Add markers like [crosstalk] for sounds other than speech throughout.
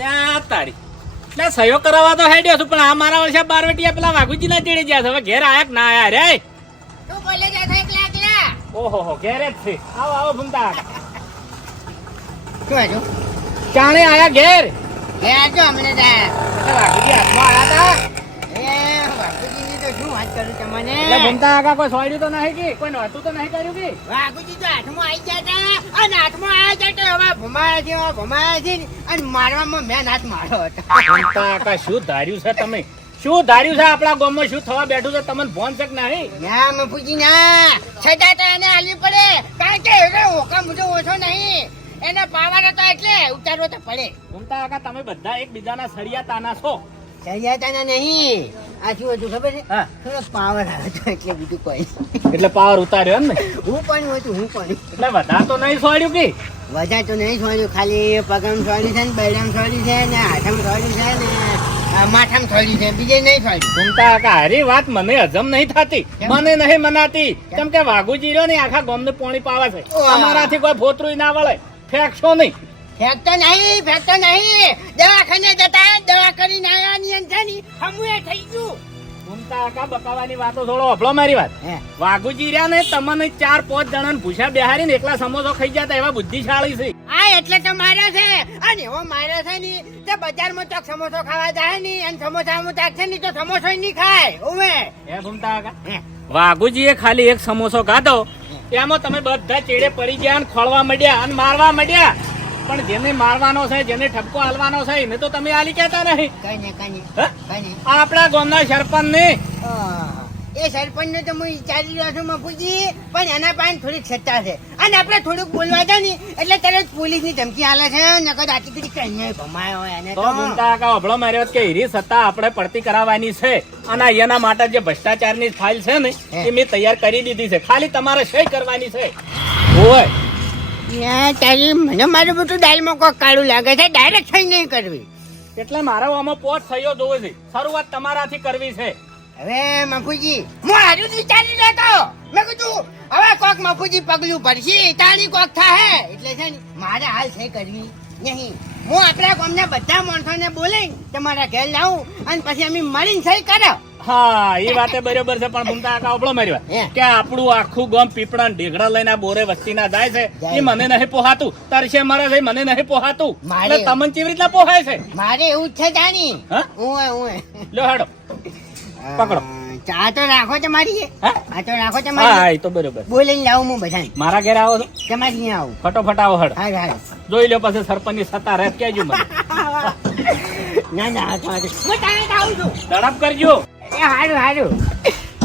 લ્યા તારી લે સહયો કરાવવા તો હેડ્યો છું પણ આ મારા વર્ષે બારવટીયા પેલા વાઘુજી ના ચડી ગયા છે. હવે ઘેર આયા ના આયા રે? તું કોલેજ જાય છે એકલા એકલા? ઓહો હો ઘેરે જ છે. આવો આવો ભૂમતા શું ચાણે આયા ઘેર? ઘેર આજો અમને જાય વાઘુજી હાથમાં આયા તો. શું વાત કરું તમને એટલે ભૂમતા આગા કોઈ સોયડ્યું તો નહીં કે? કોઈ નહોતું તો નહીં કર્યું કે? વાઘુજી તો હાથમાં આવી ગયા હતા અને હાથમાં આવ્યા છે તો હવે ભમાયા છે ભમાયા છે અને મારવામાં મેં હાથ મારો હતો. ભૂમતા આગા શું ધાર્યું છે તમે? શું ધાર્યું છે આપણા ગામમાં? શું થવા બેઠું છે? તમને ફોન છે નહીં? ના મફુજી ના. છતાં તો એને હાલવી પડે. કારણ કે એને ઓકા મુજો ઓછો નહીં. એને પાવર હતો એટલે ઉતારવો તો પડે. ઘૂમતા કાકા તમે બધા એકબીજાના સળિયા તાના છો. સરિયાતાના નહીં. આ શું ખબર છે? હા. થોડો પાવર આવ્યો છે એટલે બીજું કોઈ એટલે પાવર ઉતાર્યો એમ ને? હું પણ હતું હું પણ એટલે બધા તો નહીં સોડ્યું કે? વધારે તો નહીં સોડ્યું ખાલી પગમ છોડ્યું છે ને બૈરામ છોડ્યું છે ને હાથમ છોડ્યું છે ને આ માથામ છોડ્યું છે બીજે નહીં છોડ્યું. ઘૂમતા કાકા હારી વાત મને હજમ નહીં થતી. મને નહીં મનાતી. કેમ? કે વાઘુજી રહ્યો ને આખા ગામને પોણી પાવે છે. અમારાથી કોઈ ફોતરું ના વળે. ફેંકશો નહીં. ફેંકતો નહીં ફેંકતો નહીં. દવાખાને જતા દવા કરીને આવ્યા ની અંધાની ની હમુએ થઈ ગયું. ઘૂમતા બકાવાની વાતો થોડો અભળો મારી વાત. વાઘુજી રહ્યા ને તમને ચાર પાંચ જણા ભૂસા બેહારીને એકલા સમોસો ખાઈ જતા એવા બુદ્ધિશાળી છે. હા એટલે તો માર્યા છે. અને એવો માર્યા છે ની તે બજારમાં તો સમોસો ખાવા જાય ની અને સમોસા માં તાકશે ની તો સમોસો નહીં ખાય. ઓવે હે ઘૂમતા વાઘુજીએ ખાલી એક સમોસો ખાધો. એમાં તમે બધા ચેડે પડી ગયા અને ખોળવા માંડ્યા અને મારવા માંડ્યા. પણ જેને મારવાનો છે જેને ઠપકો હાલવાનો છે એને તો તમે આલી કહેતા નહીં. કઈ ને કઈ આ આપણા ગામના સરપંચ ને એ સરપંચ ને તો હું વિચારી રહ્યો છું મફુજી પણ એના પાસે થોડીક સત્તા છે. અને આપણે થોડુંક બોલવા જાય ને એટલે તરત પોલીસની ધમકી આલે છે નકર આટલી બધી કઈ ભમાયો હોય એને તો તો. કા અભળો માર્યો કે હીરી સત્તા આપણે પડતી કરાવવાની છે. અને એના માટે જે ભ્રષ્ટાચારની ફાઇલ છે ને એ મેં તૈયાર કરી દીધી છે. ખાલી તમારે સહી કરવાની છે. ઓય યા, તારી મને મારું બધું દાલમાં કોક કાળું લાગે છે ડાયરેક્ટ થઈ નહીં કરવી. એટલે મારો આમાં પોત થયો જોવે છે. શરૂઆત તમારાથી કરવી છે. હવે મફુજી હું હારું વિચારી લેતો. મેં કીધું હવે કોક મફુજી પગલું પડશે તારી કોક થાહે. એટલે છે ને મારે હાલ થઈ કરવી. નહીં હું આપણા ગામના બધા માણસોને બોલાવીને તમારા ઘેર લાવું અને પછી અમે મળીને સહી કરો હા એ વાતે બરોબર છે પણ ભૂમતા કાકા અભળો માર્યો. કે આપણું આખું ગામ પીપળા ઢેગડા લઈને બોરે વસ્તીના જાય છે એ મને નહીં પોહાતું. તરશે મરે છે મને નહીં પોહાતું. એટલે તમને કેવી રીતના પોહાય છે? મારે એવું છે જાણી. હું? હું લ્યો હેડો. પકડો. ચા તો રાખો છે આ તો રાખો હા એ. તો બરોબર. બોલીને લાવું હું મારા ઘરે આવો છો? તમારી અહીંયા આવું. ફટોફટ આવો હડ. જોઈ લો પછી સરપંચ સત્તા રહે કેજો મને. [laughs] ના ના હું તારે આવું છું. ઝડપ કરજો. એ હારું હારું.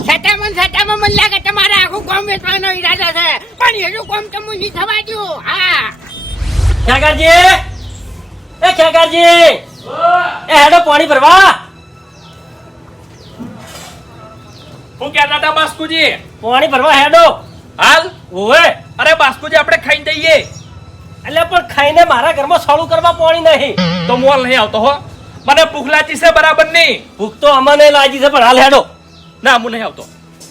સટામાં ને મને લાગે તમારે આખું ગામ વેચવાનો ઈરાદો છે. પણ એનું કામ તો હું નહીં થવા દઉં હા. ખેગારજી એ ખેગારજી એ હેડો પાણી ભરવા. હું કહેતા હતા બાસ્કુજી પાણી ભરવા હેડો. હાલ? ઓવે. અરે બાસ્કુજી આપણે ખાઈને જઈએ. એટલે પણ ખાઈને મારા ઘરમાં સોળું કરવા પાણી નહીં. તો મોલ નહીં આવતો હો. મને ભૂખ લાગી છે બરાબર નહીં ભૂખ તો અમને લાગી છે પણ હાલ હેડો. ના હું નહીં આવતો.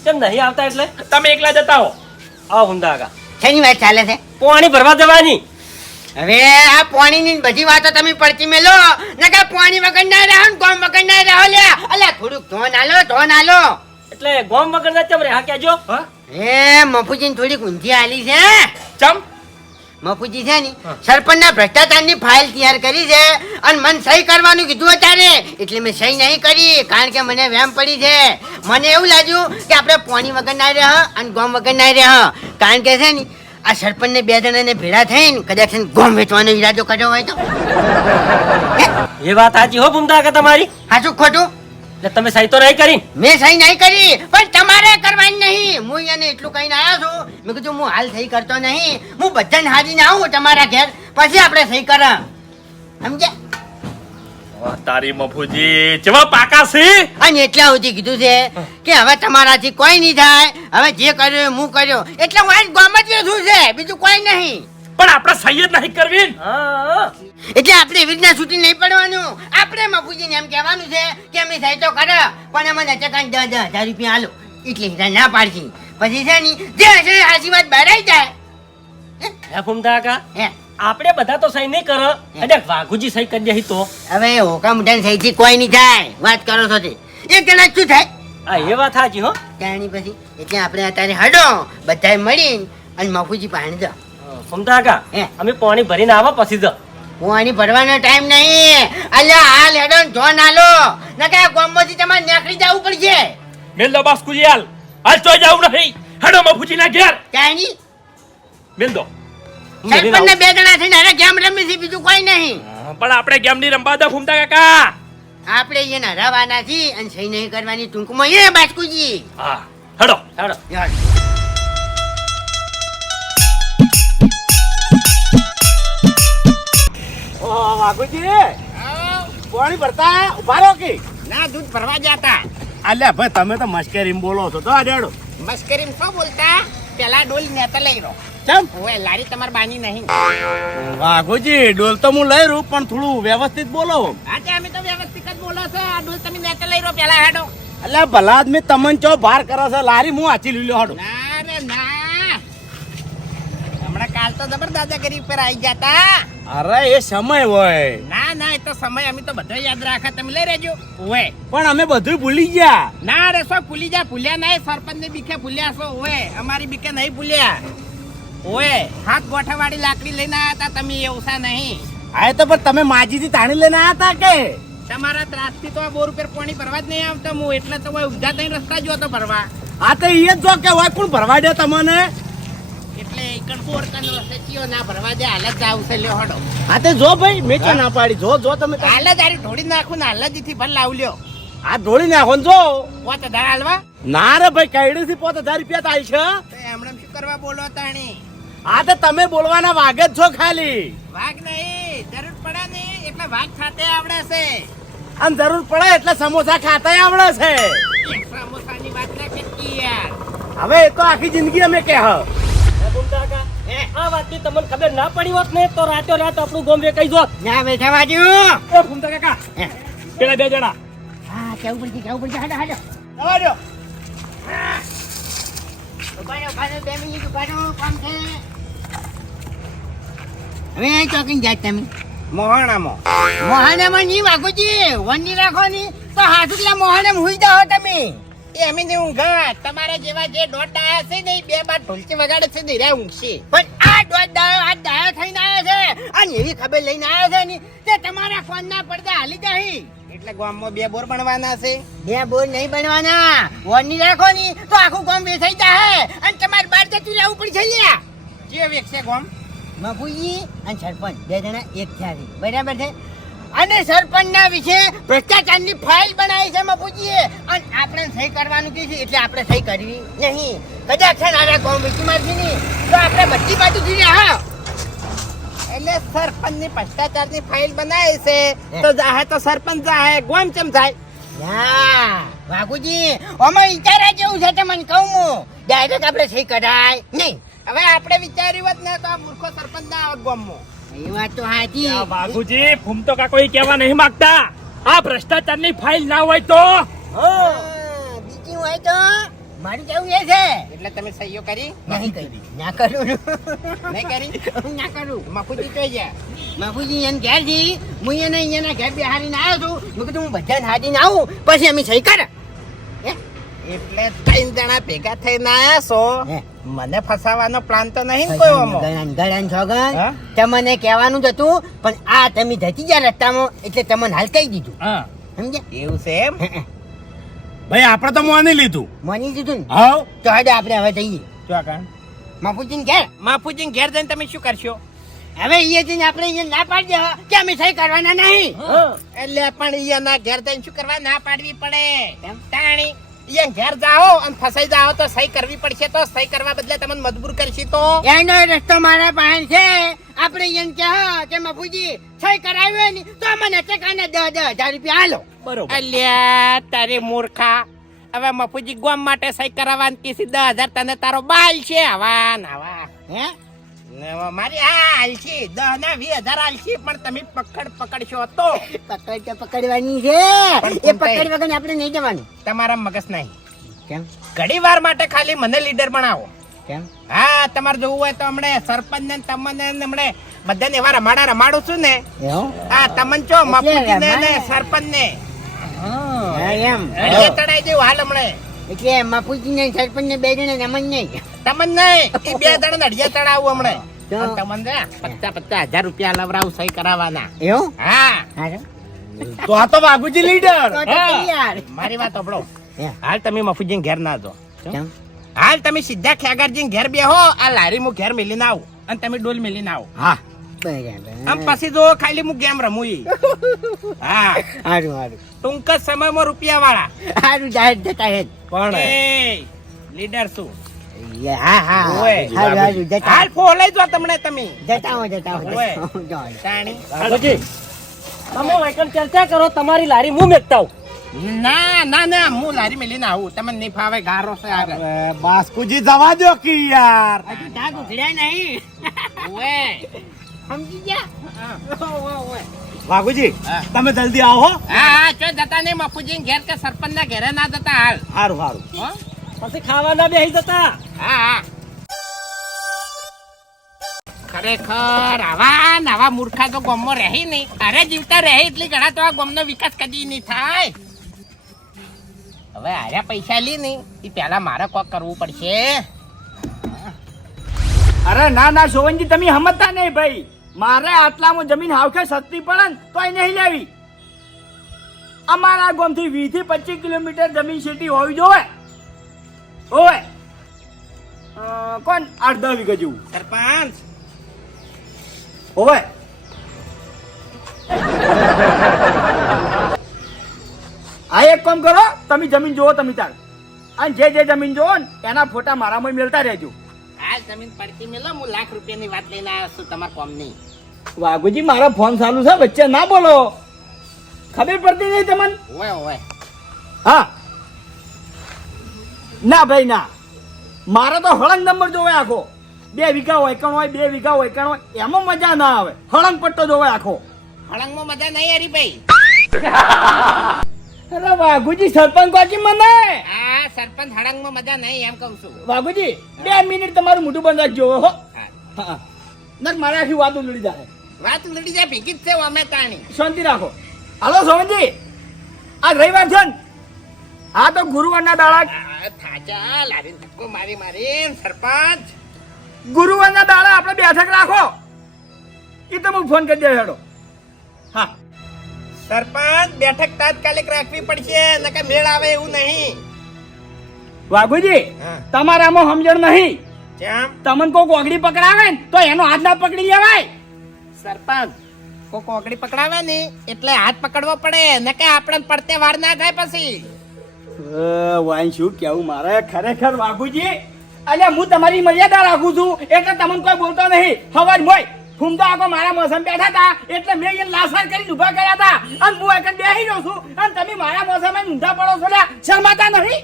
કેમ નહીં આવતા એટલે? તમે એકલા જતા હો. આવો હુંદા આગા શેની વાત ચાલે છે? પાણી ભરવા જવાની. હવે આ પાણીની બધી વાતો તમે પડતી મેલો. નકર પાણી વગર ના રહો ને ગોમ વગર ના રહો લે અલ્યા થોડુંક ધોન આલો ધોન આલો. એટલે ગોમ વગર ના ચમ હા કેજો હે? મફુજીન મફુજી થોડીક ઊંધી આલી છે ચમ? મફુજી છે ને સરપંચના ભ્રષ્ટાચારની ફાઇલ તૈયાર કરી છે અને મને સહી કરવાનું કીધું અત્યારે. એટલે મેં સહી નહીં કરી કારણ કે મને વેમ પડી છે. મને એવું લાગ્યું કે આપણે પોણી વગર ના રહ અને ગોમ વગર ના રહ. કારણ કે છે ને આ સરપંચને બે જણાને ભેળા થઈને કદાચ ને ગોમ વેચવાનો ઈરાદો કર્યો હોય તો? એ વાત સાચી હો ભૂમતા કે તમારી? સાચું ખોટું? એટલે તમે સહી તો નહીં કરી? મેં સહી નહીં કરી પણ તમારે કરવાની નહીં. હું એને એટલું કહીને આવ્યો છું. મેં કીધું હું હાલ સહી કરતો નહીં. હું બધાને હારીને આવું તમારા ઘેર. પછી આપણે સહી કરા સમજ્યા? તારી મફુજી. જેવા પાકા છે અને એટલા સુધી કીધું છે કે હવે તમારાથી કોઈ નહીં થાય. હવે જે કર્યો હું કર્યો. એટલે હું આજ ગામ જ છે. બીજું કોઈ નહીં. પણ આપણે સહી જ નહીં કરવી. એટલે આપણે એવી રીતના છૂટી નહીં પડવાનું. આપણે મફુજીને એમ કહેવાનું છે કે અમે સહી તો કરે પણ અમને અચકાન દસ દસ હજાર રૂપિયા આલો. એટલે હીરા ના પાડશી. પછી છે ની જે હશે એ સાચી વાત બહાર આવી જાય. હે? ફૂમતા કા હે. આપણે બધા તો સહી નહીં કરો. એટલે વાઘુજી સહી કરી દે તો. હવે હોકા સહી થી કોઈ નહીં થાય. વાત કરો છો તે. એ જણા શું થાય? આ એ વાત સાચી હો. ત્યાંની પછી એટલે આપણે અત્યારે હડો બધાય મળીને અને મફુજી પાણી દો. સમતા કા અમે પાણી ભરીને આવા પછી જ. હું આની ભરવાનો ટાઈમ નહીં. અલ્યા હાલ હેડો જોન હાલો. નકે ગામમાંથી તમારે નીકળી જવું પડશે. મેલ દો બસ હાલ. હાલ તો જાવું નહીં. હેડો મફુજી ના ઘેર. કાઈ મેલ દો. આવું. બે જણા થઈને અરે ગેમ રમી છે બીજું કોઈ નહીં. પણ આપણે ગેમની રમવા દો ફૂમતા કાકા. આપણે એને હરાવાના છીએ અને સહી નહીં કરવાની ટૂંકમાં. એ બાસ્કુજી. હા હેડો. હેડો. યાર. વાઘુજી. પાણી ભરતા? ઊભા રહો કે. ના દૂધ ભરવા જતા. અલ્યા ભાઈ તમે તો મશ્કરીમાં બોલો છો. તો અડેડો. મસ્કરીમ શું બોલતા? પેલા ડોલ નેતા લઈ રહો ચમ. ઓય લારી તમાર બાની નહીં. વાઘુજી ડોલ તો હું લઈ રહું પણ થોડું વ્યવસ્થિત બોલો. આજે અમે તો વ્યવસ્થિત જ બોલો છો. આ ડોલ તમે નેતા લઈ રહો પેલા હેડો. અલ્યા ભલા આદમી તમને ચો ભાર કરો છો? લારી હું આચી લીલો હાડો. ના રે ના. હમણાં કાલ તો જબર દાદાગીરી ઉપર આવી જતા અરે એ સમય હોય. ના ના એ તો સમય અમે તો બધો યાદ રાખે. તમે લઈ રહેજો. ઓય પણ અમે બધું ભૂલી ગયા. ના રે સો ભૂલી જા ભૂલ્યા નહીં. સરપંચ ને બીકે ભૂલ્યા છો. ઓય અમારી બીકે નહીં ભૂલ્યા. ઓય હાથ ગોઠાવાળી લાકડી લઈને આયા હતા તમે એવું છે નહીં. હા તો પણ તમે માજીથી તાણી લઈને આવ્યા હતા કે? તમારા ત્રાસથી તો આ બોર ઉપર પાણી ભરવા જ નહીં આવતો. હું એટલે તો ઉધા થઈને રસ્તા જો તો ભરવા. આ તો એ જ જો કે હોય કોણ ભરવા દે તમને. હા તે જો ભાઈ મેં ના પાડી. જો જો તમે હાલ જ આરી ઢોળી નાખું ને હાલ જ ઈથી ભર લાવ લ્યો. આ ઢોળી નાખો જો. પોત હજાર હાલવા? ના રે ભાઈ કઈડી થી પોત હજાર રૂપિયા થાય છે. એમણે શું કરવા બોલો તાણી? આ તો તમે બોલવાના વાઘ જ છો ખાલી. વાઘ નહીં જરૂર પડે નહીં એટલે વાઘ ખાતે આવડે છે. આમ જરૂર પડે એટલે સમોસા ખાતા આવડે છે. સમોસાની વાત ના યાર. હવે એ તો આખી જિંદગી અમે કે આ વાતની તમને ખબર ના પડી હોત ને તો રાતો રાત આપણું ગોમ વેકાઈ જોત. ના બેઠા બાજુ એ ફૂમતા કાકા. પેલા બે જણા. હા કેવું પડશે કેવું પડશે. હાડો હાડો જવા દ્યો. ઊભા રહો, ઊભા રહો, બે મિનિટ ઊભા કામ છે. હવે ચોકીને જાય તમે. મોહણામાં. મોહણામાં નહીં વાગુજી વનની રાખો ની તો હાથુકલા મોહણામાં હુઈ જાઓ તમે. એ અમે ને ઊંઘા. તમારા જેવા જે દોઢ ડાયા છે ને બે બાર ઢોલકી વગાડે છે ને રે ઊંઘશે. પણ આ દોઢ ડાયો આ ડાયો થઈને આવ્યો છે. અને એવી ખબર લઈને આવ્યો છે ને તે તમારા ફોન ના પડદા હાલી જાય એટલે ગામમાં બે બોર બનવાના છે. બે બોર નહીં બનવાના. વનની રાખો ની તો આખું ગામ વેચાઈ જાય અને તમારે બહાર જતું રહેવું પડશે લ્યા જે વેચશે ગામ. મફુજી અને સરપંચ બે જણા એક થયા છે. બરાબર છે? અને સરપંચના વિશે ભ્રષ્ટાચારની ફાઇલ બનાવી છે મફુજીએ. અને આપણે સહી કરવાનું કીધું એટલે આપણે સહી કરવી નહીં. કદાચ છે નાના વેચીમાંથી નહીં. તો આપણે બધી બાજુથી હા. એટલે સરપંચની ભ્રષ્ટાચારની ફાઇલ બનાવી છે. તો જાહે તો સરપંચ જાહે ગોમ ચમ થાય વાઘુજી આમાં વિચારા જેવું છે તમને કહું હું. ડાયરેક્ટ આપણે સહી કરાય. નહીં. હવે આપણે વિચાર્યું જ ને તો આ મૂર્ખો સરપંચ ના આવત ગામમાં. એ વાત તો સાચી આ ફૂમતો કાકો ઈ કહેવા નહીં માંગતા. આ ભ્રષ્ટાચારની ફાઇલ ના હોય તો? બીજી હોય તો? મારી કેવું એ છે? એટલે તમે સહીઓ કરી? નહીં કરી. ના કરું. નહીં કરી? ના કરું. માફુજી કહી ગયા. માફુજી એને ઘેર જી હું એને અહીંયાના ઘેર બિહારીને આવ્યો છું. મેં કીધું હું બધાને હાડીને આવું. પછી અમે સહી કરે. એટલે ત્રણ જણા ભેગા થઈને આયા છો. મને ફસાવાનો પ્લાન તો નહીં કોઈ ગળાન છોગન તમને કહેવાનું જ હતું પણ આ તમે જતી ગયા રસ્તામાં એટલે તમને હાલ કહી દીધું. હા. સમજ્યા? એવું છે એમ? ભાઈ આપણે તો મોની લીધું. માની લીધું ને? હા. તો હાડે આપણે હવે જઈએ. ચોકણ માફુજીન ઘેર? માફુજીન ઘેર જઈને તમે શું કરશો? હવે ઈએ જઈને આપણે અહીંયા ના પાડી કે અમે સહી કરવાના નહીં? એટલે પણ અહીંયાના ઘેર જઈને શું કરવા? ના પાડવી પડે. એમ તાણી. અહીંયા ઘેર જાઓ અને ફસાઈ જાઓ તો સહી કરવી પડશે તો સહી કરવા બદલે તમને મજબૂર કરશી તો. એનો રસ્તો મારા પાસે છે. આપણે એમ કે હા કે મફુજી સહી કરાવ્યો ને તો મને ટેકાને દસ દસ હજાર રૂપિયા હાલો બરોબર. અલ્યા તારે મૂર્ખા. હવે મફુજી ગોમ માટે સહી કરાવવાની કીસી દસ હજાર તને તારો બાલ છે. હવા નાવા હે? મારી હા આલસી દસ ના વીસ હજાર આલસી પણ તમે પકડ પકડશો તો. પકડ તો પકડવાની છે? એ પકડ વગર આપણે નહીં જવાનું. તમારા મગજ નહીં. કેમ? ઘડી વાર માટે ખાલી મને લીડર બનાવો. કેમ? હા તમારે જોવું હોય તો હમણે સરપંચ ને તમને ને હમણે બધાને એવા રમાડા રમાડું છું ને. હા તમને ચો મફુજી ને? સરપંચ ને. હા, એમ. ચડાઈ દેવું હાલ હમણે. એટલે એમાં પૂછી નહીં સરપંચ ને બે જણા નમન નહીં. તમને નહીં એ બે જણ અડીએ ચડાવું હમણે. તો- તમને પચાસ પચાસ હજાર રૂપિયા લવરાવું સહી કરાવવાના. એવું? હા. તો આ તો બાબુજી લીડર. તો તો તૈયાર. મારી વાત સાંભળો. હાલ તમે મફુજી ઘેર ના જો હાલ તમે સીધા ખેગારજી ઘેર બેહો આ લારી હું ઘેર મેલીને આવું. અને તમે ડોલ મેલીને આવો. હા. આમ પછી જો ખાલી હું ગેમ રમું ઈ. [laughs] હા. હારું હારું. ટૂંક જ સમયમાં રૂપિયા વાળા હારું જાહેર જતા હે પણ લીડર શું? હા હા હારું હારું જતા હાલ ફોલાઈ જો તમને તમે. જતા હો જતા હો તાણી તમે વૈકણ ચર્ચા કરો તમારી લારી હું મેકતા હું ના ના ના હું લારી મેલીને આવું. તમે નહીં ફાવે ગારો છે આગળ. બાસ્કુજી જવા દો કે યાર હજુ ડાઘ ઉઘડ્યા નહીં. ઓએ. સમજી ગયા? વાઘુજી તમે જલ્દી આવો હો. હા હા ચો જતા નહીં મફુજી ઘેર કે સરપંચ ના ઘેરે ના જતા હાલ. હારું સારું હો? પછી ખાવાના બેસી જતા. હા. હા ખરેખર આવા નવા મૂર્ખા તો ગામમાં રહી નહીં. અરે જીવતા રહે એટલી ઘણા તો આ ગામનો વિકાસ કદી નહીં થાય. હવે આર્યા પૈસા લી નહીં એ પહેલા મારે કોક કરવું પડશે. અરે ના ના સોવનજી તમે સમજતા નહીં ભાઈ. મારે આટલામાં જમીન હાવખે સસ્તી પડે ને તો નહીં લેવી. અમારા ગામથી વીસથી પચીસ કિલોમીટર જમીન સીટી હોવી જોવે હોય કોણ આઠ દસ વીઘા જેવું? સરપંચ. હોય હા એક કામ કરો તમે જમીન જોવો તમે તાર. અને જે જે જમીન જોવો ને એના ફોટા મારામાં મેળતા રહેજો. આ જમીન પડતી મેલો હું લાખ રૂપિયાની વાત લઈને આવ્યો છું તમારા કોમ નહીં વાઘુજી મારો ફોન ચાલુ છે વચ્ચે ના બોલો. ખબર પડતી નહીં તમને? ઓય ઓય. હા. ના ભાઈ ના. મારે તો હળંગ નંબર જોવે આખો. બે વીઘા વૈકણ હોય બે વીઘા વૈકણ હોય એમાં મજા ના આવે. હળંગ પટ્ટો જોવે આખો. હળંગમાં મજા નહીં હરીભાઈ. અરે વાઘુજી સરપંચ કોચી મને. આ સરપંચ હળંગમાં મજા નહીં એમ કહું છું. વાઘુજી બે મિનિટ તમારું મોઢું બંધ રાખજો હો. નક મારે આખી વાત ઉલડી જાય વાત ઉલડી જાય ભેગી જ છે અમે તાણી. શાંતિ રાખો. હાલો સોમનજી. આ રવિવાર છે ને? હા તો ગુરુવારના દાડા આ થાચા લારીને ધક્કો મારી મારી સરપંચ. ગુરુવારના દાડા આપણે બેઠક રાખો. એ તમે ફોન કરી દે હેડો. હા. સરપંચ બેઠક તાત્કાલિક રાખવી પડશે નકર મેળ આવે એવું નહીં. વાઘુજી તમારામાં સમજણ નહીં. કેમ? તમને કોઈ કોગડી પકડાવે ને તો એનો હાથ ના પકડી લેવાય. સરપંચ કોઈ કોકડી પકડાવે ને એટલે હાથ પકડવો પડે નકે આપણે પડતે વાર ના થાય પછી. વાઈન શું કેવું મારે? ખરેખર વાઘુજી અલ્યા હું તમારી મર્યાદા રાખું છું એટલે તમને કોઈ બોલતો નહીં. હવાજ મોય. ફૂમતો આખો મારા મોસમ બેઠા હતા એટલે મેં એ લાસાર કરીને ઊભા કર્યા હતા. અને હું એક બેસી રહ્યો છું. અને તમે મારા મોસમ ઊંધા પડો છો લ્યા શરમાતા નહીં?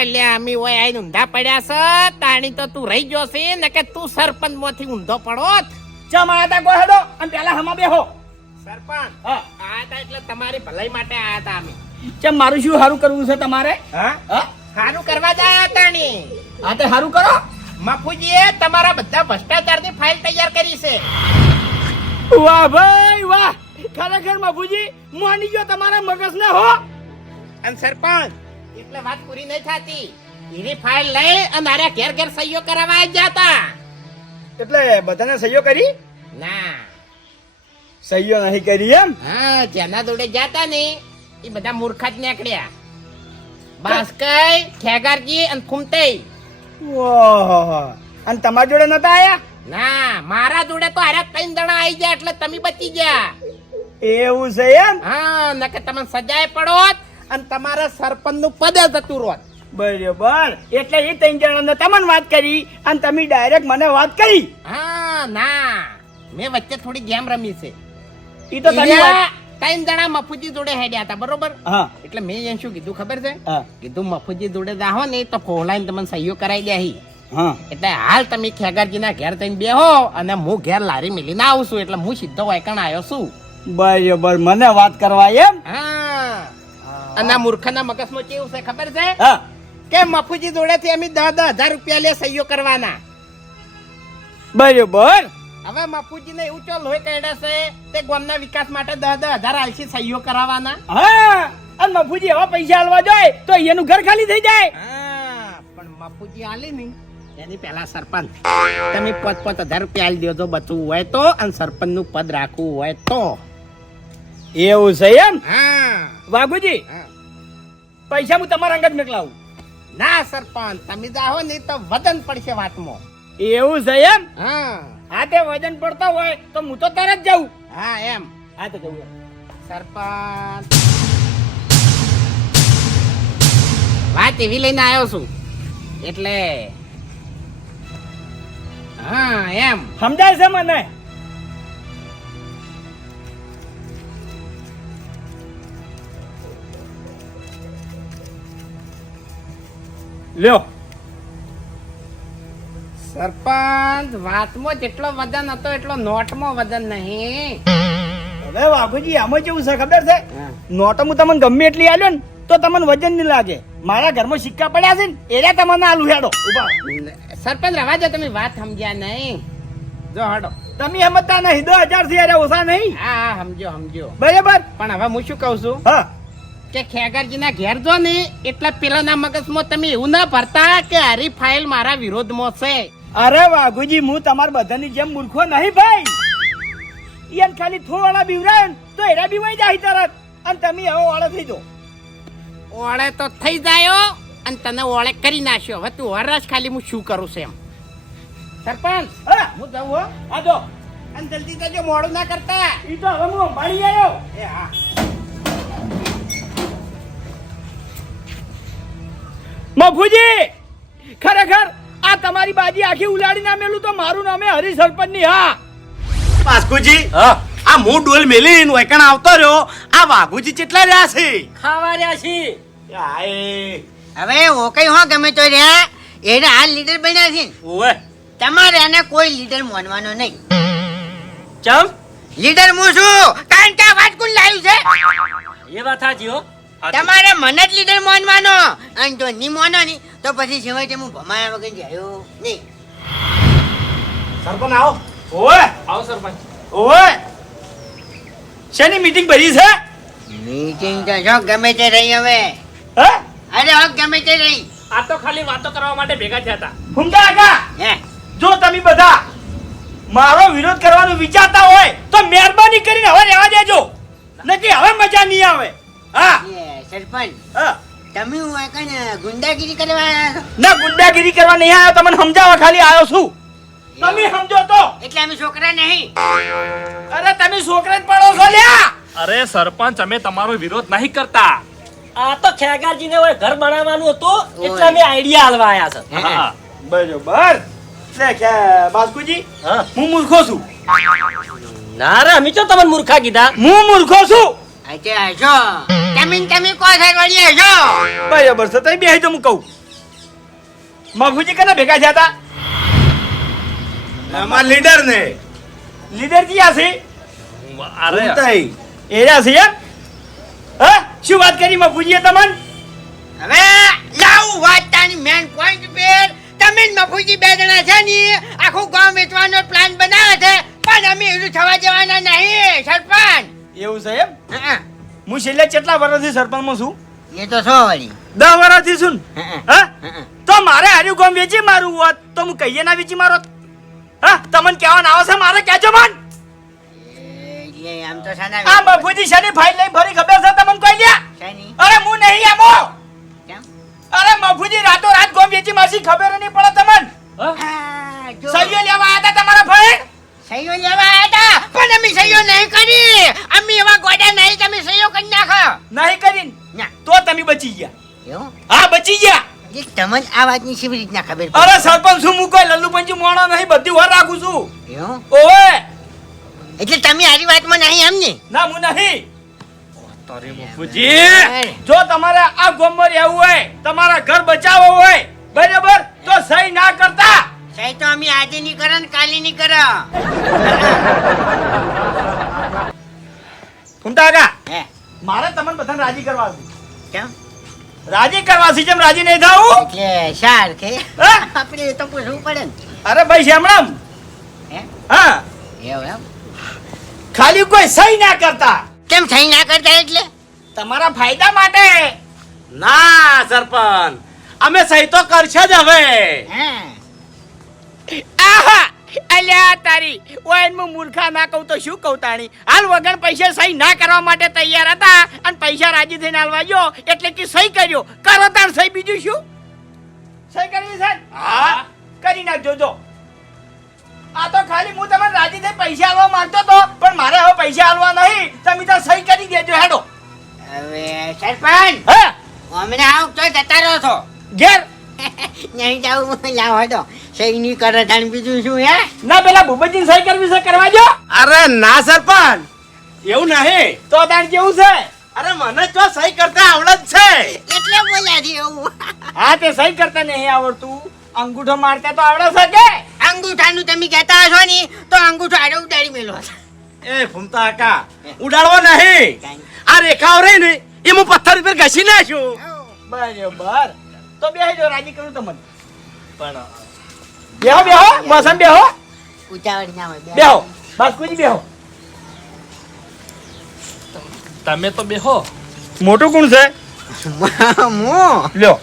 એટલે અમે ઓય આઈને ઊંધા પડ્યા છે. તાણી તો તું રહી ગયો છે ને કે તું સરપંચમાંથી ઊંધો પડોત ચા હતા કોઈ હેડો અને પેલા હમા બેહો. સરપંચ? હા. આ તા એટલે તમારી ભલાઈ માટે આયા હતા અમે ચમ મારું શું સારું કરવું છે તમારે? હા? હા? સારું કરવા જાય તાણી આ તે સારું કરો. મફુજીએ તમારા બધા ભ્રષ્ટાચારની ફાઇલ તૈયાર કરી છે. વાહ ભાઈ વાહ! ખરેખર મફુજી માની ગયો તમારા મગજને હો? અને સરપંચ એટલે વાત પૂરી નહીં થતી. એની ફાઇલ લઈ અને મારા ઘેર ઘેર સહીઓ કરાવવા જતા. એટલે બધાને સહીઓ કરી? ના. સહીઓ નહીં કરી એમ? હા જેના જોડે જાતા ને એ બધા મૂર્ખા જ નીકળ્યા. બાસ્કઈ ખેગારજી અને ફૂમતઈ ઓહો. અને તમારા જોડે નતા આયા? ના મારા જોડે તો આર્યા ત્રણ જણા આવી ગયા એટલે તમે બચી ગયા. એવું છે એમ? હા નકે તમે સજાય પડોત અને તમારા સરપંચનું પદ જતું રોત બરોબર. એટલે એ ત્રણ જણાને તમને વાત કરી અને તમે ડાયરેક્ટ મને વાત કરી? હા ના. મેં વચ્ચે થોડી ગેમ રમી છે. એ તો તમે ત્રણ જણા મફુજી જોડે હેડ્યા હતા બરોબર? હા. એટલે મેં એને શું કીધું ખબર છે? કીધું મફુજી જોડે જાહો ને તો ફોલાઈને તમને સહયોગ કરાવી દે એટલે હાલ તમે ખેગારજીના ઘેર થઈને બેહો અને હું ઘેર લારી મિલીને આવું છું એટલે હું સીધો વાયકણ આવ્યો છું. બરોબર મને વાત કરવા એમ? હા. અને મૂર્ખના મગજમાં કેવું છે ખબર છે? હા. કે મફુજી જોડેથી અમે દસ દસ હજાર રૂપિયા લે સહયોગ કરવાના. બરોબર. હવે મફુજીને એવું ચો લોહી કાઢ્યા છે તે ગામના વિકાસ માટે દસ દસ હજાર આલસી સહીઓ કરાવવાના? હા અને મફુજી હવે પૈસા હાલવા જાય તો એનું ઘર ખાલી થઈ જાય. હા, પણ બાપુજી આલી નહીં. એની પહેલા સરપંચ. તમે પદ પદ હજાર રૂપિયા આલી દો તો બચવું હોય તો અને સરપંચનું પદ રાખવું હોય તો. એવું છે એમ? હા. વાઘુજી હા. પૈસા હું તમારા અંગત મોકલાવું. ના સરપંચ. તમે જાહો નહીં તો વદન પડશે વાતમાં. એવું છે એમ? હા. હા તે વજન પડતો હોય તો હું તો તરત જાઉં. હા એમ. હા તો જવું સરપંચ. વાત એવી લઈને આવ્યો છું. એટલે હા એમ. સમજાય છે મને? લ્યો. સરપંચ વાતમાં જેટલો વજન હતો એટલો નોટમાં વજન નહીં. હવે બાપુજી આમાં કેવું છે ખબર છે? નોટ હું તમને ગમે એટલી આલ્યો ને તો તમને વજન નહીં લાગે. મારા ઘરમાં સિક્કા પડ્યા છે ને એરા તમને આલુ હેડો. સરપંચ રવા દો તમે વાત સમજ્યા નહીં. જો હડો. તમે સમજતા નહીં દસ હજારથી અરે ઓછા નહીં. હા હા સમજો સમજો. બરાબર? પણ હવે હું શું કહું છું? હા. કે ખેગરજીના ઘેર જો ને એટલા પેલાના મગજમાં તમે એવું ના ભરતા કે હારી ફાઇલ મારા વિરોધમાં છે. અરે વાઘુજી હું તમારા બધાની જેમ મૂર્ખો નહીં ભાઈ. ઈયન ખાલી થોડા બીવરાય તો એરા બીવાઈ જાય તરત. અને તમે હવે ઓળે થઈ દો ઓળે તો થઈ જાયો અને તને ઓળે કરી નાખ્યો. હવે તું વરસ ખાલી હું શું કરું છે એમ. સરપંચ હું. જાઉં હો. આ જો. અને જલ્દી જજો મોડું ના કરતા. ઈ તો હવે હું અંબાડી આવ્યો એ હા. મફુજી ખરેખર આ તમારી બાજી આખી ઉલાડી ના મેલું તો મારું નામે હરી સરપંચની હા. વાસ્કુજી આ હું ડોલ મેલી વેકણ આવતો રહ્યો. આ વાઘુજી કેટલા રહ્યા છે? ખાવા રહ્યા છે. આય. હવે ઓ કઈ હો ગમે તો રહ્યા. એને આ લીડર બન્યા છે. ઓવે. તમારે એને કોઈ લીડર માનવાનો નહીં. ચમ? લીડર હું છું. કારણ કે વાત લાવ્યું છે. એ વાત સાચી હો. તમારે મન જ લીડર માનવાનો અને જો નહીં માનો ની તો પછી સિવાય તે હું ભમાયા વગર જાયો નહીં. સરપંચ આવો. ઓય આવો સરપંચ. ઓય શેની મીટિંગ ભરી છે? મીટિંગ તો જો ગમે તે રહી હવે. હે? અરે હો ગમે તે રહી. આ તો ખાલી વાતો કરવા માટે ભેગા થયા હતા. ફુંગા આગા હે? જો તમે બધા મારો વિરોધ કરવાનું વિચારતા હોય તો મહેરબાની કરીને હવે રહેવા દેજો. નકી હવે મજા નહીં આવે. હા. સરપંચ તમે હું આ ગુંડાગીરી કરવા આવ્યા ના ગુંડાગીરી કરવા નહીં આવ્યો તમને સમજાવવા ખાલી આવ્યો છું. તમે સમજો તો. એટલે અમે છોકરા નહીં. અરે તમે છોકરા જ પડો છો લ્યા. અરે સરપંચ અમે તમારો વિરોધ નહીં કરતા. આ તો ખેગારજીને હોય ઘર બનાવવાનું હતું એટલે અમે આઈડિયા હાલવા આવ્યા છે. હા બરોબર. લે બાસ્કુજી હું મૂર્ખો છું. ના રે અમે ચો તમને મૂર્ખા કીધા? હું મૂર્ખો છું. આજે હશો તમે તમે કો સર વળી હશો બરાબર છે તઈ બે તો હું કહું. મફુજી કને ભેગા થયા હતા લીડર ને. લીડર ક્યાં છે? અરે ઉતાઈ. એરા છે એમ? હા? શું વાત કરી મફુજીએ તમને? હવે લાવ વાતાની મેન પોઈન્ટ પર તમે મફુજી બે જણા છે ને આખું ગામ વેચવાનો પ્લાન બનાવે છે. પણ અમે એવું થવા જવાના નહીં સરપંચ. એવું છે એમ? હું છેલ્લે કેટલા વર્ષથી સરપંચમાં છું? એ તો છો વળી. દસ વર્ષથી છું હા. તો મારે હાર્યું ગામ વેચી મારું હોત તો હું કહીએ ના વેચી મારો હા? તમને કહેવા ના આવશે મારે કહેજો મન. આમ તો સાના આ મફુજી શાની ફાઇલ લઈ ફરી ખબર છે તમને કોઈ લ્યા? શાની? અરે હું નહીં આમો. અરે મફુજી રાતો રાત ગોમ વેચી માસી ખબર નહીં પડે તમને. સહીઓ લેવા આવ્યા હતા તમારા ભાઈ? સહીઓ લેવા આવ્યા હતા પણ અમે સહીઓ નહીં કરી. અમે એવા ગોડા નહીં તમે સહીઓ કરી નાખો. નહીં કરી તો તમે બચી ગયા. એવું? હા બચી ગયા. તમને આ વાતની કેવી રીતના ખબર અરે સરપંચ શું મૂકો લલ્લુ પંચી મોણો નહીં બધી વાર રાખું છું. એવું? ઓએ એટલે તમે આરી વાતમાં નહીં એમ ને? ના હું નહીં. તારી જો તમારે આ ગોમર રહેવું હોય તમારા ઘર બચાવવું હોય બરાબર? તો સહી ના કરતા સહી તો અમે આજે નહીં કરો ને કાલે નહીં કરો. ઘૂમતા આગા મારે તમને બધાને રાજી કરવા છે કેમ? રાજી કરવાથી જેમ રાજી નહીં થાવું? એટલે શાર કે. આપણે તો પૂછવું પડે ને. અરે ભાઈ શ્યામરામ હા. એવું એમ? ખાલી કોઈ સહી ના કરતા. કેમ સહી ના કરતા એટલે? તમારા ફાયદા માટે. ના સરપંચ. અમે સહી તો કરશે જ હવે. હા? આહા! અલ્યા તારી. ઓય હું મૂર્ખા ના કહું તો શું કહું તાણી? હાલ વગર પૈસા સહી ના કરવા માટે તૈયાર હતા અને પૈસા રાજી થઈને હાલવા ગયો એટલે કે સહી કર્યો. કરો તાર સહી બીજું શું? સહી કરવી સાહેબ હા. કરી નાખજો જો. આ તો ખાલી હું તમને રાજી થઈ પૈસા આલવા માંગતો તો પણ મારે હવે પૈસા આલવા નહીં. તમે તો સહી કરી દેજો હેડો. હવે સરપંચ હા? અમને આવ તો જતા રહો છો. ઘેર? [laughs] નહીં જાવ લાવો તો સહી નહીં કરે તાણ બીજું શું હે? ના પેલા ભૂપતજી સહી કરવી છે કરવા જો અરે ના સરપંચ. એવું નહીં તો તાણ કેવું છે? અરે મને તો સહી કરતા આવડત છે. એટલે બોલ્યા છે એવું. હા તે સહી કરતા નહીં આવડતું. અંગૂઠો મારતા તો આવડે છે કે? અંગૂઠાનું તમે કહેતા હશો ને તો અંગૂઠો આડે ઉડાડી મેલો. એ ફૂમતા કાકા ઉડાડવો નહીં. આ રેખાઓ રહી ને એ હું પથ્થર ઉપર ઘસી નાખ્યું બરોબર. તો બે જો રાજી કરું તમને. પણ બેહો બેહો મોસમ બેહો. ઉતાવળ ના હોય બેહો. બાસ્કુજી બેહો. તમે તો બેહો. મોટું કોણ છે? મો લ્યો.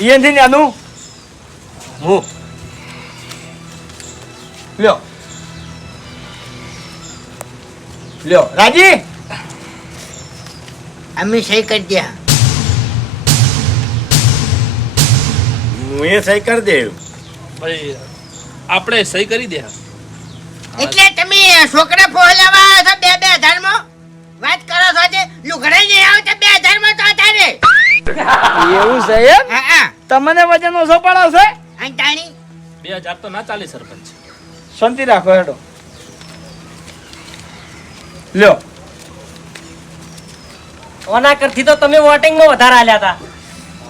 ઈયનથી નાનું. હું. લ્યો. લ્યો. રાજી? અમે સહી કરી દે. હું એ સહી કરી દેવ. ભાઈ આપણે સહી કરી દે એટલે તમે છોકરા ફોલાવા છો બે બે હજારમાં? વાત કરો છો જે લુગડાઈ નહીં આવો તો બે હજારમાં તો તારે એવું છે એમ? તમને વજન ઓછો પડાવશે છે તાણી બે હજાર તો ના ચાલે સરપંચ. શાંતિ રાખો હેડો. લ્યો. ઓના કરથી તો તમે વોટિંગમાં વધારે આલ્યા હતા.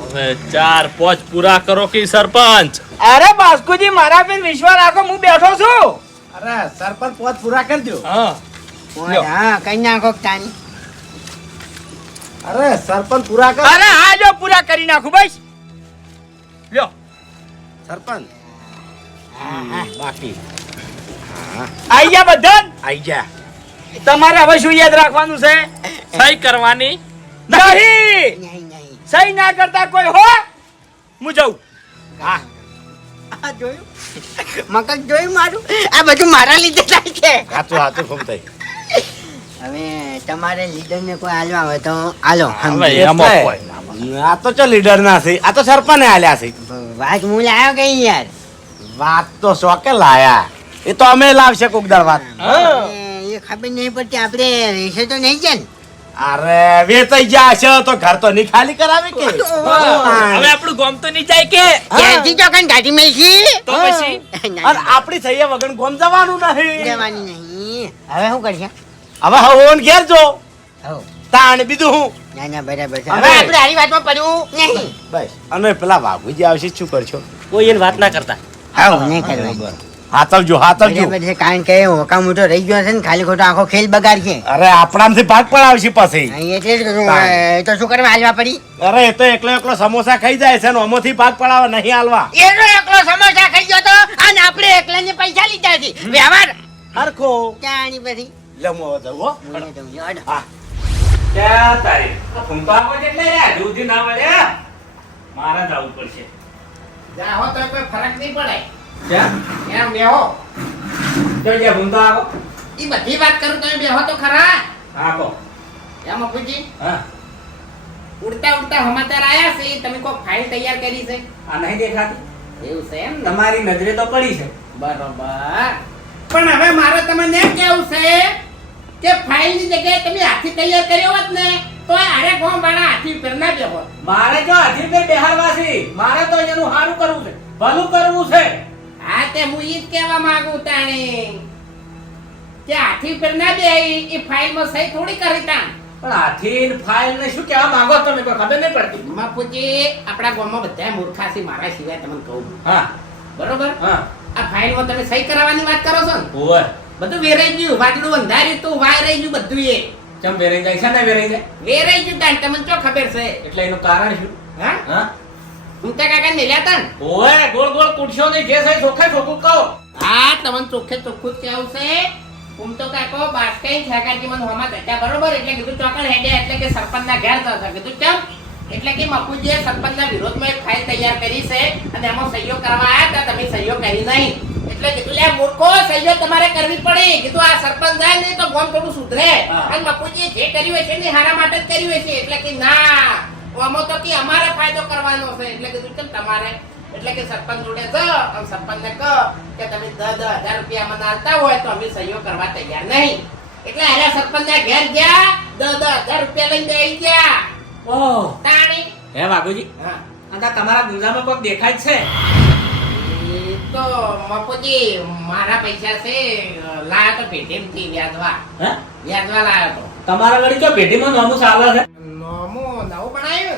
હવે ચાર પાંચ પૂરા કરો કે સરપંચ. અરે બાસ્કુજી મારા પર વિશ્વાસ રાખો હું બેઠો છું. અરે સરપંચ પાંચ પૂરા કરજો હા. હા કઈ નાખો તાણી. અરે સરપંચ પૂરા કર. અરે હા જો પૂરા કરી નાખું બસ. લ્યો. સરપંચ. બાકી. આઈ ગયા બધા આઈ ગયા. તમારે હવે શું યાદ રાખવાનું છે? સહી કરવાની નહીં. સહી ના કરતા કોઈ હો હું જાઉં. આ જોયું? મગજ જોયું મારું? આ બધું મારા લીધે થાય છે. હાથું હાથું ખૂબ ફૂમતાઈ હવે તમારે લીડર ને કોઈ હાલવા હોય તો હાલો હવે એમાં કોઈ આ તો ચો લીડર ના છે. આ તો સરપંચ હાલ્યા છે. વાત હું લાયો કઈ યાર? વાત તો શોકે લાયા. એ તો અમે લાવશે કોકદાર વાત. એ ખબર નહીં પડતી આપણે રહેશે તો નહીં છે ને. અરે વેચાઈ ગયા છે તો ઘર તો નહીં ખાલી કરાવે કે? હવે આપણું ગોમ તો નહીં જાય કે? ત્યાંથી જો કઈ ગાડી મેલશી તો પછી? અરે આપણી થઈએ વગર ગોમ જવાનું નહીં. જવાની નહીં. હવે શું કરશે? હવે હવે ઘેર જો. તાણ બીજું હું. ના ના બરાબર છે. હવે હવે આપણે આની વાતમાં પડવું નહીં. બસ. અને પેલા વાઘુજી આવશે શું કરશો? કોઈ એને વાત ના કરતા. હા નહીં કરવાની. હાથવજો બરાબર છે કારણ કે હોકા મોટો રહી ગયો છે ને ખાલી ખોટો આખો ખેલ બગાડ છે અરે આપણામાંથી ભાગ પડાવશે પછી. હા, એટલે જ કરું એ તો શું કરવા હાલવા પડી? અરે એ તો એકલો એકલો સમોસા ખાઈ જાય છે ને અમોથી ભાગ પડાવે નહીં હાલવા. એનો એકલો સમોસા ખાઈ ગયો તો અને આપણે એકલાને પૈસા લીધા છે. વ્યવહાર. હરખો. ક્યાંની પછી? લમો જવો હા. ક્યાં તારી? ફૂંકા એટલે ના મારે જવું પડશે. જાહો તો કોઈ ફરક નહીં પડે. ક્યાં એમ બેહો જો જે ફૂંકા આપો ઈ બધી વાત કરું તમે બેહો તો ખરા આપો એમ અપુજી હા ઉડતા ઉડતા સમાચાર આયા છે તમે કોઈ ફાઇલ તૈયાર કરી છે આ નહીં દેખાતી એવું છે એમ તમારી નજરે તો પડી છે બરોબર પણ હવે મારે તમને કેવું છે કે ફાઇલની જગ્યાએ તમે હાથી તૈયાર કર્યો હોત ને તો આરે ગોમ વાળા હાથી ઉપર ના બેહો મારે જો હાથી પર બેહારવા છે મારે તો એનું સારું કરવું છે ભલું કરવું છે હા તે હું ઈ જ કહેવા માંગુ તાણે. કે હાથી પર ના બે એ ફાઇલમાં સહી થોડી કરી તાણ પણ હાથી ફાઇલ ને શું કહેવા માંગો તમે? કોઈ ખબર નહીં પડતી. બાપુજી આપણા ગામમાં બધા મૂર્ખા છે મારા સિવાય તમને કહું. હા. બરોબર? હા. આ ફાઇલમાં તમે સહી કરાવવાની વાત કરો છો ને? બધું વેરાઈ ગયું વાદળું અંધારી તું વાય રહી ગયું બધું એ. ચમ વેરાઈ જાય છે ને વેરાઈ જાય? વેરાઈ ગયું તાણ તમને શું ખબર છે? એટલે એનું કારણ શું? હા? હા? ઉમતા કાકા ને લેતા ને? ઓય ગોળ ગોળ કુડશો ને જે છે ચોખ્ખે ચોખ્ખું કહો. હા તમને ચોખ્ખે ચોખ્ખું જ કહેવું છે. હું તો કાકો બાસ્કઈ ઠેકાજી મને હોમાં ધટ્યા બરોબર? એટલે કીધું ચોકડ હેડે એટલે કે સરપંચના ઘેર જતા. કીધું કેમ એટલે કે મફુજીએ સરપંચના વિરોધમાં એક ફાઇલ તૈયાર કરી છે અને એમાં સહીઓ કરવા આવ્યા હતા તમે સહીઓ કરી નહીં. એટલે કીધું લે મૂર્ખો સહીઓ તમારે કરવી પડે. કીધું આ સરપંચ જાય ને તો ગોમ થોડું સુધરે. અને મફુજીએ જે કર્યું હોય છે ને હારા માટે જ કર્યું હોય છે. એટલે કે ના. આમાં તો કે અમારે ફાયદો કરવાનો છે. એટલે કીધું કેમ તમારે? એટલે કે સરપંચ જોડે જાઓ અને સરપંચને કહો કે તમે દસ દસ હજાર રૂપિયા મને આલતા હોય તો અમે સહયોગ કરવા તૈયાર નહીં. એટલે અરે સરપંચના ઘેર ગયા દસ દસ હજાર રૂપિયા લઈને બેસી ગયા. ઓહ તાણી. હે વાઘુજી? હા. તમારા ગુંજામાં કોઈક દેખાય જ છે. એ તો મફુજી મારા પૈસા છે. લાયો તો પેટીએમથી વ્યાજવા. હે? વ્યાજવા લાયો તો. તમારા ઘડી જો પેઢીમાં નોમું ચાલે છે ને.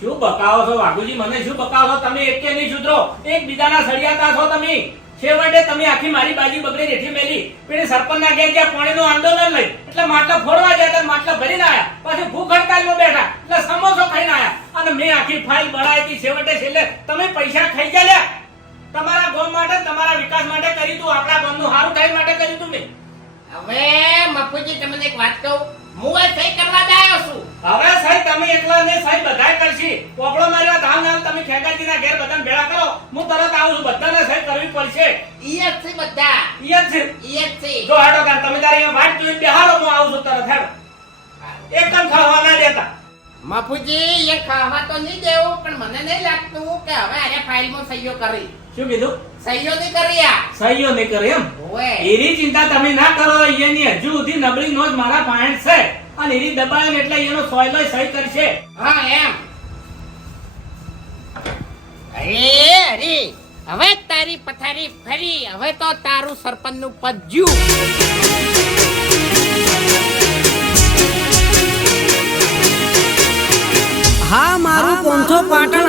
શું બકાવો છો વાઘુજી? મને શું બકાવો છો? તમે એક કે નહીં સુધરો. એક બીજાના સળિયાતા છો તમે. છેવટે તમે આખી મારી બાજી બગડી રેઠી મેલી. પેલી સરપંચના ઘેર જ્યાં પાણીનું આંદોલન લઈ. એટલે માટલા ફોડવા ગયા હતા માટલા ભરીને આવ્યા પછી ભૂખ હડતાલમાં બેઠા. એટલે સમોસો ખાઈને આવ્યા અને મેં આખી ફાઇલ બનાવી હતી છેવટે છેલ્લે. તમે પૈસા ખાઈ ગયા લ્યા. તમારા ગામ માટે તમારા વિકાસ માટે કર્યું તું. આપણા ગામનું સારું થાય માટે કર્યું તું મેં. હવે મફુજી તમને એક વાત કહું. હું સહી કરવા જ આવ્યો છું. હવે સાહેબ તમે એકલા ને સહી બધાય કરશી. પોપડો માર્યો ધામ નામ તમે ખેગાજીના ઘેર બધાને ભેળા કરો. હું તરત આવું છું બધાને સહી કરવી પડશે. ઈ જ છે બધા. ઈ જ છે? ઈ જ છે. જો હાડો કાન તમે તારી અહીંયા વાટ જોઈને બેહારો હું આવું છું તરત હેડો. એકદમ ખાવા ના દેતા. માફુજી એ ખાવા તો નહીં દેવું પણ મને નહીં લાગતું કે હવે આને ફાઇલમાં સહીઓ કરી. શું કીધું? સહીઓ નહીં કરી આ સહીઓ નહીં કરે એમ? એની ચિંતા તમે ના કરો એની હજુ સુધી નબળી નોંધ મારા પાણી છે. અને એની દબાય એટલે એનો સોયલો સહી કરશે. હા એમ. અરે અરે હવે તારી પથારી ફરી હવે તો તારું સરપંચનું પદ જ્યું. હા મારું પોંથો પાટણ